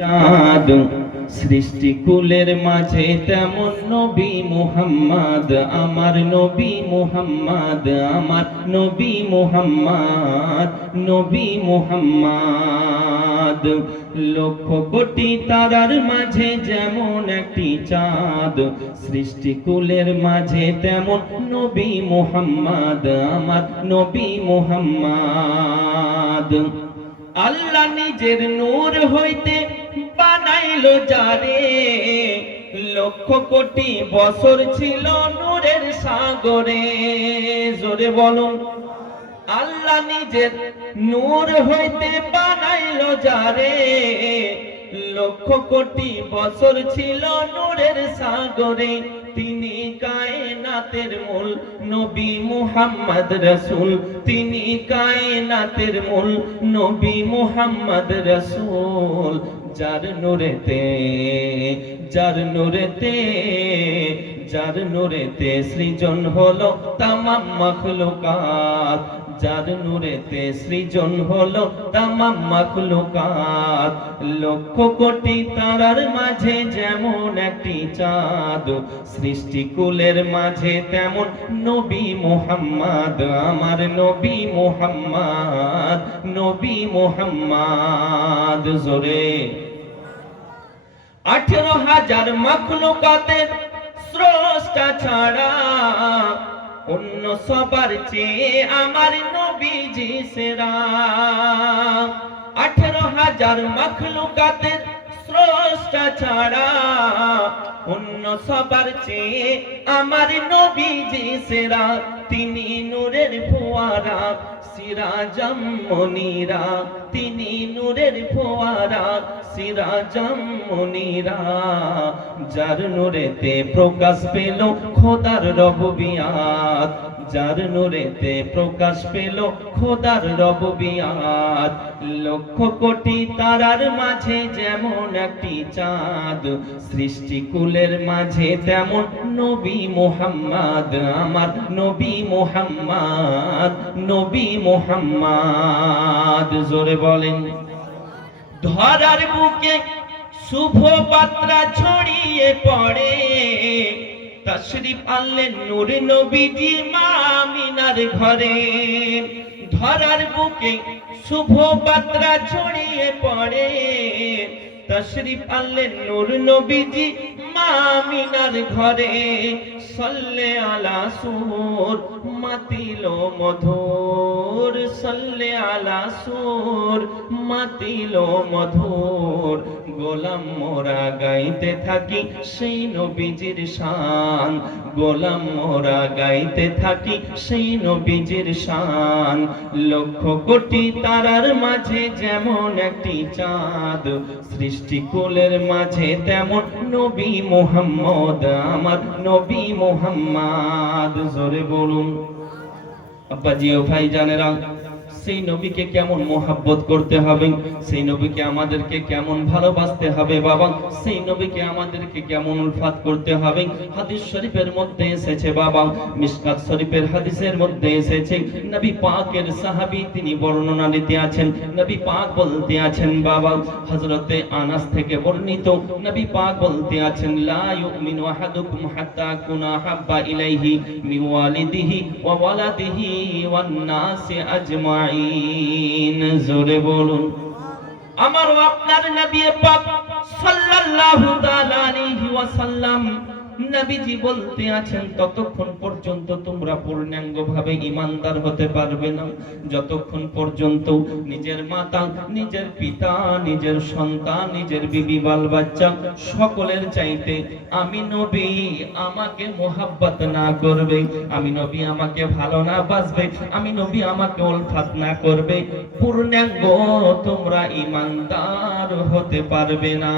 চাঁদ সৃষ্টিকুলের মাঝে তেমন নবী মুহাম্মদ, আমার নবী মুহাম্মদ, আমার নবী মুহাম্মদ, নবী মুহাম্মদ। লক্ষ কোটি তারার মাঝে যেমন একটি চাঁদ, সৃষ্টিকুলের মাঝে তেমন নবী মুহাম্মদ, আমার নবী মুহাম্মদ। আল্লাহ নিজের নূর হইতে বানাইলো যারে, লক্ষ কোটি বছর ছিল নূরের সাগরে। জোরে বলুন, আল্লাহ নিজের নূর হইতে বানাইলো যারে, লক্ষ কোটি বছর ছিল নূরের সাগরে। তিনি কায়নাতের মূল নবী মুহাম্মদ রাসূল, তিনি কায়নাতের মূল নবী মুহাম্মদ রাসূল। যার নূরেতে, যার নূরেতে, যার নূরেতে সৃজন হলো তামাম মাখলুকাত, যার নূরেতে সৃজন হলো তামাম মাখলুকাত। লক্ষ কোটি তারার মাঝে যেমন একটি চাঁদ, সৃষ্টিকুলের মাঝে তেমন নবী মুহাম্মদ, আমার নবী মুহাম্মদ, নবী মুহাম্মদ। জোরে 18,000 মাখলুকাতের স্রষ্টা ছাড়া অন্য সবার চেয়ে আমার নবীজি সেরা। 18,000 মাখলুকাতের স্রষ্টা ছাড়া অন্য সবার চেয়ে আমার নবীজি সেরা। তিনি নূরের ফোয়ারা সিরাজাম মুনীরা, তিনি নূরের ফোয়ারা সিরাজাম মুনীরা। যার নূরেতে প্রকাশ পেল খোদার রবুবিয়াত, যার নূরেতে প্রকাশ পেল খোদার রবুবিয়াত। লক্ষ কোটি তারার মাঝে যেমন একটি চাঁদ, সৃষ্টিকুলের মাঝে তেমন নবী মুহাম্মদ, আমার নবী মুহাম্মদ, নবী মুহাম্মদ। জোরে বলেন। ধরার বুকে শুভ বার্তা ছড়িয়ে পড়ে, তশরিফ আনলেন নূর নবীজি মা আমিনার ঘরে। ধরার বুকে শুভ বার্তা ছড়িয়ে পড়ে, তশরিফ আনলেন নূর নবীজি মা আমিনার ঘরে। সল্লে আলা সুর মাতিল মধুর, সল্লে আলা সুর মাতিল মধুর। গোলাম মোরা গাইতে থাকি সেই নবীজির শান, গোলাম মোরা গাইতে থাকি সেই নবীজির শান। লক্ষ কোটি তারার মাঝে যেমন একটি চাঁদ, সৃষ্টিকুলের মাঝে তেমন নবী মুহাম্মদ, আমার নবী মুহাম্মদ। জোরে বলুন। আব্বাজি ও ভাইজানেরা, সেই নবীকে কেমন মোহাব্বত করতে হবে, সেই নবীকে আমাদেরকে কেমন ভালোবাসতে হবে বাবা, সেই নবীকে আমাদেরকে কেমন উলফাত করতে হবে। হাদিস শরীফের মধ্যে এসেছে বাবা, মিশকাত শরীফের হাদিসের মধ্যে এসেছে, নবী পাকের সাহাবী তিনি বর্ণনা দিতে আছেন। নবী পাক বলতে আছেন বাবা, হযরতে আনাস থেকে বর্ণিত, নবী পাক বলতে আছেন, লা ইউমিনু আহাদুকুম হাত্তা কুনা হাব্বা ইলাইহি মিন ওয়ালিদিহি ওয়া ওয়ালাদিহি ওয়ান নাসি আজমাইন। জোরে বলুন। আমার আপনার নবী পাক সাল্লাল্লাহু তাআলা আলাইহি ওয়াসাল্লাম নবীজি বলতে আছেন, ততক্ষণ পর্যন্ত তোমরা পূর্ণাঙ্গভাবে ঈমানদার হতে পারবে না যতক্ষণ পর্যন্ত নিজের মাতা, নিজের পিতা, নিজের সন্তান, নিজের বিবি বাল বাচ্চা সকলের চাইতে আমি নবী আমাকে মোহাব্বত না করবে, আমি নবী আমাকে ভালো না বাসবে, আমি নবী আমাকে উলফাত না করবে, পূর্ণাঙ্গ তোমরা ঈমানদার হতে পারবে না।